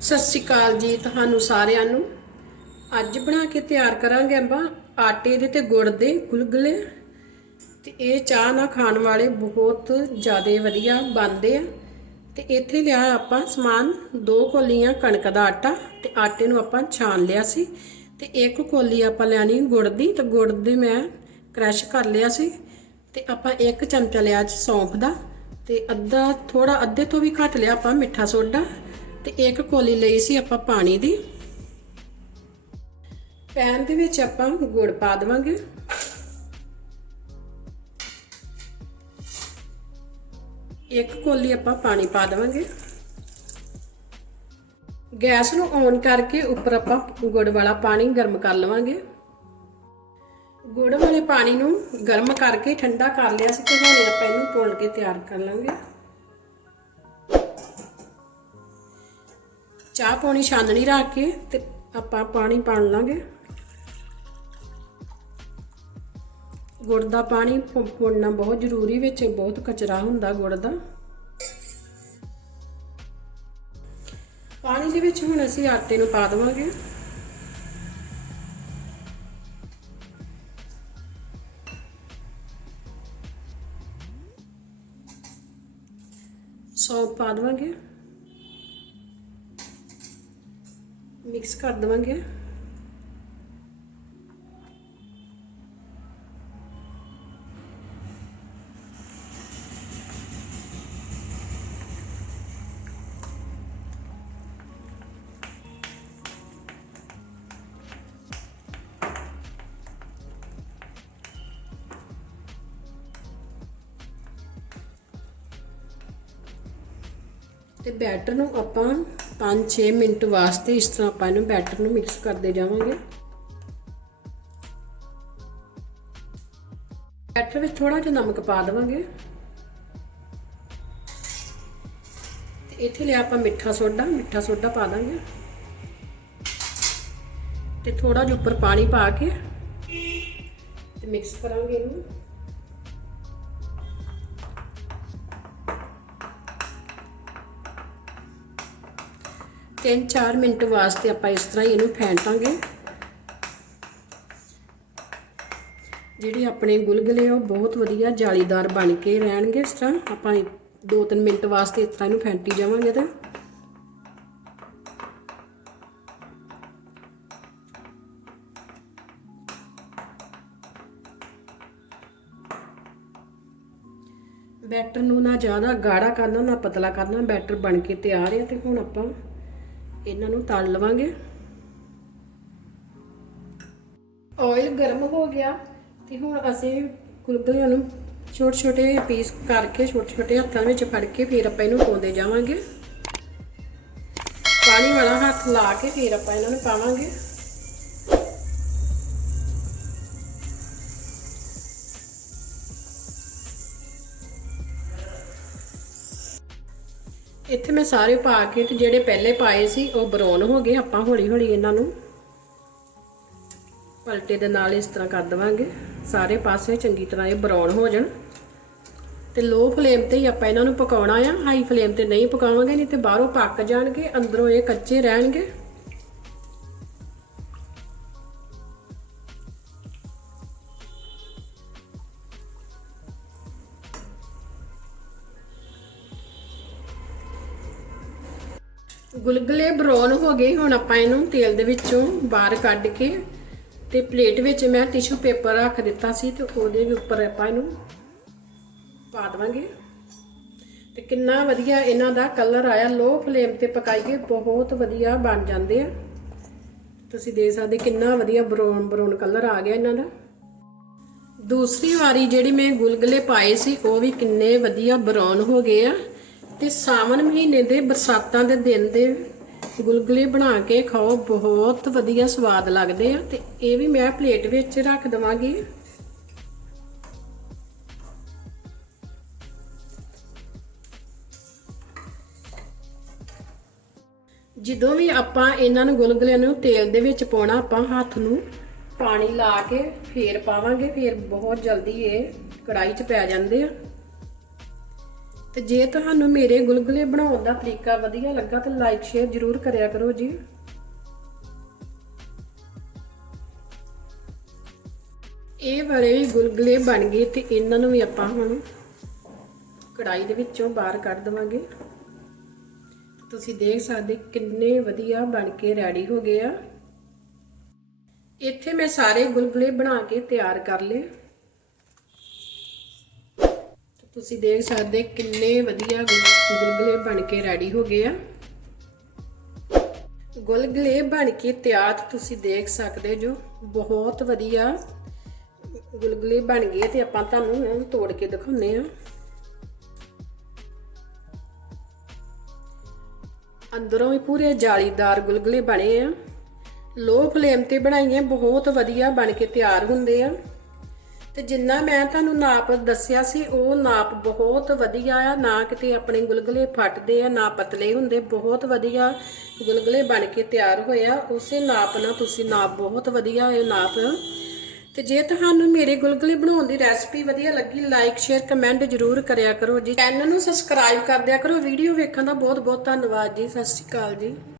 ਸਤਿ ਸ਼੍ਰੀ ਅਕਾਲ ਜੀ ਤੁਹਾਨੂੰ ਸਾਰਿਆਂ ਨੂੰ। ਅੱਜ ਬਣਾ ਕੇ ਤਿਆਰ ਕਰਾਂਗੇ ਆਪਾਂ ਆਟੇ ਦੇ ਤੇ ਗੁੜ ਦੇ ਗੁਲਗੁਲੇ। ਤੇ ਇਹ ਚਾਹ ਨਾ ਖਾਣ ਵਾਲੇ ਬਹੁਤ ਜ਼ਿਆਦਾ ਵਧੀਆ ਬਣਦੇ ਆ। ਤੇ ਇੱਥੇ ਲਿਆ ਆਪਾਂ ਸਮਾਨ ਦੋ ਕੋਲੀਆਂ ਕਣਕ ਦਾ ਆਟਾ ਤੇ ਆਟੇ ਨੂੰ ਆਪਾਂ ਛਾਣ ਲਿਆ ਸੀ। ਤੇ ਇੱਕ ਕੋਲੀ ਆਪਾਂ ਲੈਣੀ ਗੁੜ ਦੀ ਤੇ ਗੁੜ ਦੀ ਮੈਂ ਕ੍ਰਸ਼ ਕਰ ਲਿਆ ਸੀ। ਤੇ ਆਪਾਂ ਇੱਕ ਚਮਚਾ ਲਿਆ ਸੌਂਫ ਦਾ। ਤੇ ਅੱਧਾ ਥੋੜਾ ਅੱਧੇ ਤੋਂ ਵੀ ਘੱਟ ਲਿਆ ਆਪਾਂ ਮਿੱਠਾ ਸੋਡਾ। ਤੇ ਇੱਕ ਕੋਲੀ ਲਈ ਸੀ ਆਪਾਂ ਪਾਣੀ ਦੀ। ਪੈਨ ਦੇ ਵਿੱਚ ਆਪਾਂ ਗੁੜ ਪਾ ਦੇਵਾਂਗੇ। ਇੱਕ ਕੋਲੀ ਆਪਾਂ ਪਾਣੀ ਪਾ ਦੇਵਾਂਗੇ। ਗੈਸ ਨੂੰ ਔਨ ਕਰਕੇ ਉੱਪਰ ਆਪਾਂ ਗੁੜ ਵਾਲਾ ਪਾਣੀ ਗਰਮ ਕਰ ਲਵਾਂਗੇ। ਗੁੜ ਵਾਲੇ ਪਾਣੀ ਨੂੰ ਗਰਮ ਕਰਕੇ ਠੰਡਾ ਕਰ ਲਿਆ ਸੀ ਤੇ ਹੁਣ ਆਪਾਂ ਇਹਨੂੰ ਤੋਲ ਕੇ ਤਿਆਰ ਕਰ ਲਾਂਗੇ। ਚਾਹ ਪਾਣੀ ਛਾਨਣੀ ਰੱਖ ਕੇ ਤੇ ਆਪਾਂ ਪਾਣੀ ਪਾਣ ਲਾਂਗੇ। ਗੁੜ ਦਾ ਪਾਣੀ ਪੁੰਨਾ ਬਹੁਤ ਜ਼ਰੂਰੀ, ਵਿੱਚ ਬਹੁਤ ਕਚਰਾ ਹੁੰਦਾ ਗੁੜ ਦਾ। ਪਾਣੀ ਦੇ ਵਿੱਚ ਹੁਣ ਅਸੀਂ ਆਟੇ ਨੂੰ ਪਾ ਦੇਵਾਂਗੇ। ਸੌਂਫ ਪਾ ਦੇਵਾਂਗੇ। ਮਿਕਸ ਕਰ ਦੇਵਾਂਗੇ। ਤੇ ਬੈਟਰ ਨੂੰ ਆਪਾਂ 5-6 ਮਿੰਟ ਵਾਸਤੇ ਇਸ ਤਰ੍ਹਾਂ ਆਪਾਂ ਇਹਨੂੰ ਬੈਟਰ ਨੂੰ ਮਿਕਸ ਕਰਦੇ ਜਾਵਾਂਗੇ। ਬੈਟਰ ਵਿੱਚ ਥੋੜਾ ਜਿਹਾ ਨਮਕ ਪਾ ਦੇਵਾਂਗੇ। ਤੇ ਇੱਥੇ ਲਿਆ ਆਪਾਂ ਮਿੱਠਾ ਸੋਡਾ ਮਿੱਠਾ ਸੋਡਾ ਪਾ ਦਾਂਗੇ। ਤੇ ਥੋੜਾ ਜਿਹਾ ਉੱਪਰ ਪਾਣੀ ਪਾ ਕੇ ਤੇ ਮਿਕਸ ਕਰਾਂਗੇ ਇਹਨੂੰ। ਤਿੰਨ ਚਾਰ ਮਿੰਟ ਵਾਸਤੇ ਆਪਾਂ ਇਸ ਤਰ੍ਹਾਂ ਹੀ ਇਹਨੂੰ ਫੈਂਟਾਂਗੇ। ਜਿਹੜੇ ਆਪਣੇ ਗੁਲਗੁਲੇ ਉਹ ਬਹੁਤ ਵਧੀਆ ਜਾਲੀਦਾਰ ਬਣ ਕੇ ਰਹਿਣਗੇ ਇਸ ਤਰ੍ਹਾਂ। ਆਪਾਂ 2-3 ਮਿੰਟ ਵਾਸਤੇ ਇਸ ਤਰ੍ਹਾਂ ਇਹਨੂੰ ਫੈਂਟੀ ਜਾਵਾਂਗੇ ਤੇ। ਬੈਟਰ ਨੂੰ ਨਾ ਜ਼ਿਆਦਾ ਗਾੜਾ ਕਰਨਾ, ਨਾ ਪਤਲਾ ਕਰਨਾ, ਬੈਟਰ ਬਣ ਕੇ ਤਿਆਰ ਹੈ ਤੇ ਹੁਣ ਆਪਾਂ ਇਹਨਾਂ ਨੂੰ ਤਲ ਲਵਾਂਗੇ। ਆਇਲ ਗਰਮ ਹੋ ਗਿਆ ਤੇ ਹੁਣ ਅਸੀਂ ਗੁਲਗੁਲਿਆਂ ਨੂੰ ਛੋਟੇ ਛੋਟੇ ਪੀਸ ਕਰਕੇ ਛੋਟੇ ਛੋਟੇ ਹੱਥਾਂ ਵਿੱਚ ਫੜ ਕੇ ਫਿਰ ਆਪਾਂ ਇਹਨੂੰ ਪਾਉਂਦੇ ਜਾਵਾਂਗੇ। ਪਾਣੀ ਵਾਲਾ ਹੱਥ ਲਾ ਕੇ ਫਿਰ ਆਪਾਂ ਇਹਨਾਂ ਨੂੰ ਪਾਵਾਂਗੇ। ਇੱਥੇ ਮੈਂ ਸਾਰੇ ਪਾ ਕੇ ਤੇ ਜਿਹੜੇ ਪਹਿਲੇ ਪਾਏ ਸੀ, ਉਹ ਬਰਾਊਨ ਹੋ ਗਏ। ਆਪਾਂ ਹੌਲੀ ਹੌਲੀ ਇਹਨਾਂ ਨੂੰ ਪਲਟੇ ਦੇ ਨਾਲ ਇਸ ਤਰ੍ਹਾਂ ਕਰ ਦਵਾਂਗੇ। ਸਾਰੇ ਪਾਸੇ ਚੰਗੀ ਤਰ੍ਹਾਂ ਇਹ ਬਰਾਊਨ ਹੋ ਜਾਣ। ਤੇ ਲੋ ਫਲੇਮ ਤੇ ਹੀ ਆਪਾਂ ਇਹਨਾਂ ਨੂੰ ਪਕਾਉਣਾ ਆ। ਹਾਈ ਫਲੇਮ ਤੇ ਨਹੀਂ ਪਕਾਵਾਂਗੇ, ਨਹੀਂ ਤੇ ਬਾਹਰੋਂ ਪੱਕ ਜਾਣਗੇ, ਅੰਦਰੋਂ ਇਹ ਕੱਚੇ ਰਹਿਣਗੇ। ਗੁਲਗੁਲੇ ਬਰਾਊਨ ਹੋ ਗਏ। ਹੁਣ ਆਪਾਂ ਇਹਨੂੰ ਤੇਲ ਦੇ ਵਿੱਚੋਂ ਬਾਹਰ ਕੱਢ ਕੇ ਤੇ ਪਲੇਟ ਵਿੱਚ ਮੈਂ ਟਿਸ਼ੂ ਪੇਪਰ ਰੱਖ ਦਿੱਤਾ ਸੀ ਤੇ ਉਹਦੇ ਵੀ ਉੱਪਰ ਆਪਾਂ ਇਹਨੂੰ ਪਾ ਦਵਾਂਗੇ। ਤੇ ਕਿੰਨਾ ਵਧੀਆ ਇਹਨਾਂ ਦਾ ਕਲਰ ਆਇਆ। ਲੋ ਫਲੇਮ ਤੇ ਪਕਾਈਏ, ਬਹੁਤ ਵਧੀਆ ਬਣ ਜਾਂਦੇ ਆ। ਤੁਸੀਂ ਦੇਖ ਸਕਦੇ ਕਿੰਨਾ ਵਧੀਆ ਬਰਾਊਨ ਬਰਾਊਨ ਕਲਰ ਆ ਗਿਆ ਇਹਨਾਂ ਦਾ। ਦੂਸਰੀ ਵਾਰੀ ਜਿਹੜੀ ਮੈਂ ਗੁਲਗੁਲੇ ਪਾਏ ਸੀ, ਉਹ ਵੀ ਕਿੰਨੇ ਵਧੀਆ ਬਰਾਊਨ ਹੋ ਗਏ ਆ। ਤੇ ਸਾਵਣ ਮਹੀਨੇ ਦੇ ਬਰਸਾਤਾਂ ਦੇ ਦਿਨ ਦੇ ਗੁਲਗੁਲੇ ਬਣਾ ਕੇ ਖਾਓ, ਬਹੁਤ ਵਧੀਆ ਸਵਾਦ ਲੱਗਦੇ ਆ ਤੇ ਇਹ ਵੀ ਮੈਂ ਪਲੇਟ ਵਿੱਚ ਰੱਖ ਦਵਾਂਗੀ। ਜਦੋਂ ਵੀ ਆਪਾਂ ਇਹਨਾਂ ਨੂੰ ਗੁਲਗੁਲਿਆਂ ਨੂੰ ਤੇਲ ਦੇ ਵਿੱਚ ਪਾਉਣਾ, ਆਪਾਂ ਹੱਥ ਨੂੰ ਪਾਣੀ ਲਾ ਕੇ ਫੇਰ ਪਾਵਾਂਗੇ, ਫੇਰ ਬਹੁਤ ਜਲਦੀ ਇਹ ਕੜਾਈ 'ਚ ਪੈ ਜਾਂਦੇ ਆ। ਤੇ ਜੇ ਤੁਹਾਨੂੰ ਮੇਰੇ ਗੁਲਗੁਲੇ ਬਣਾਉਣ ਦਾ ਤਰੀਕਾ ਵਧੀਆ ਲੱਗਾ ਤਾਂ ਲਾਈਕ ਸ਼ੇਅਰ ਜ਼ਰੂਰ ਕਰਿਆ ਕਰੋ ਜੀ। ਇਹ ਵਾਲੇ ਵੀ ਗੁਲਗੁਲੇ ਬਣ ਗਏ ਤੇ ਇਹਨਾਂ ਨੂੰ ਵੀ ਆਪਾਂ ਹੁਣ ਕੜਾਈ ਦੇ ਵਿੱਚੋਂ ਬਾਹਰ ਕੱਢ ਦਵਾਂਗੇ। ਤੁਸੀਂ ਦੇਖ ਸਕਦੇ ਕਿੰਨੇ ਵਧੀਆ ਬਣ ਕੇ ਰੈਡੀ ਹੋ ਗਏ ਆ। ਇੱਥੇ ਮੈਂ ਸਾਰੇ ਗੁਲਗੁਲੇ ਬਣਾ ਕੇ ਤਿਆਰ ਕਰ ਲਏ। ਤੁਸੀਂ ਦੇਖ ਸਕਦੇ ਕਿੰਨੇ ਵਧੀਆ ਗੁਲ- ਗੁਲਗੁਲੇ ਬਣ ਕੇ ਰੈਡੀ ਹੋ ਗਏ ਆ। ਗੁਲਗੁਲੇ ਬਣ ਕੇ ਤਿਆਰ ਤੁਸੀਂ ਦੇਖ ਸਕਦੇ ਜੋ, ਬਹੁਤ ਵਧੀਆ ਗੁਲਗੁਲੇ ਬਣ ਗਏ ਤੇ ਆਪਾਂ ਤੁਹਾਨੂੰ ਹੁਣ ਤੋੜ ਕੇ ਦਿਖਾਉਂਦੇ ਆ। ਅੰਦਰੋਂ ਵੀ ਪੂਰੇ ਜਾਲੀਦਾਰ ਗੁਲਗੁਲੇ ਬਣੇ ਆ। ਲੋ ਫਲੇਮ ਤੇ ਬਣਾਈਏ ਬਹੁਤ ਵਧੀਆ ਬਣ ਕੇ ਤਿਆਰ ਹੁੰਦੇ ਆ। ਤੇ ਜਿੰਨਾ ਮੈਂ ਤੁਹਾਨੂੰ ਨਾਪ ਦੱਸਿਆ ਸੀ, ਉਹ ਨਾਪ ਬਹੁਤ ਵਧੀਆ ਆ। ਨਾ ਕਿਤੇ ਆਪਣੇ ਗੁਲਗੁਲੇ ਫਟਦੇ ਆ, ਨਾ ਪਤਲੇ ਹੁੰਦੇ। ਬਹੁਤ ਵਧੀਆ ਗੁਲਗੁਲੇ ਬਣ ਕੇ ਤਿਆਰ ਹੋਏ ਆ। ਉਸੇ ਨਾਪ ਨਾਲ ਤੁਸੀਂ ਨਾਪ ਬਹੁਤ ਵਧੀਆ ਇਹ ਨਾਪ। ਤੇ ਜੇ ਤੁਹਾਨੂੰ ਮੇਰੇ ਗੁਲਗੁਲੇ ਬਣਾਉਣ ਦੀ ਰੈਸਪੀ ਵਧੀਆ ਲੱਗੀ ਲਾਈਕ ਸ਼ੇਅਰ ਕਮੈਂਟ ਜ਼ਰੂਰ ਕਰਿਆ ਕਰੋ ਜੀ। ਚੈਨਲ ਨੂੰ ਸਬਸਕ੍ਰਾਈਬ ਕਰ ਦਿਆ ਕਰੋ। ਵੀਡੀਓ ਵੇਖਣ ਦਾ ਬਹੁਤ ਬਹੁਤ ਧੰਨਵਾਦ ਜੀ। ਸਤਿ ਸ਼੍ਰੀ ਅਕਾਲ ਜੀ।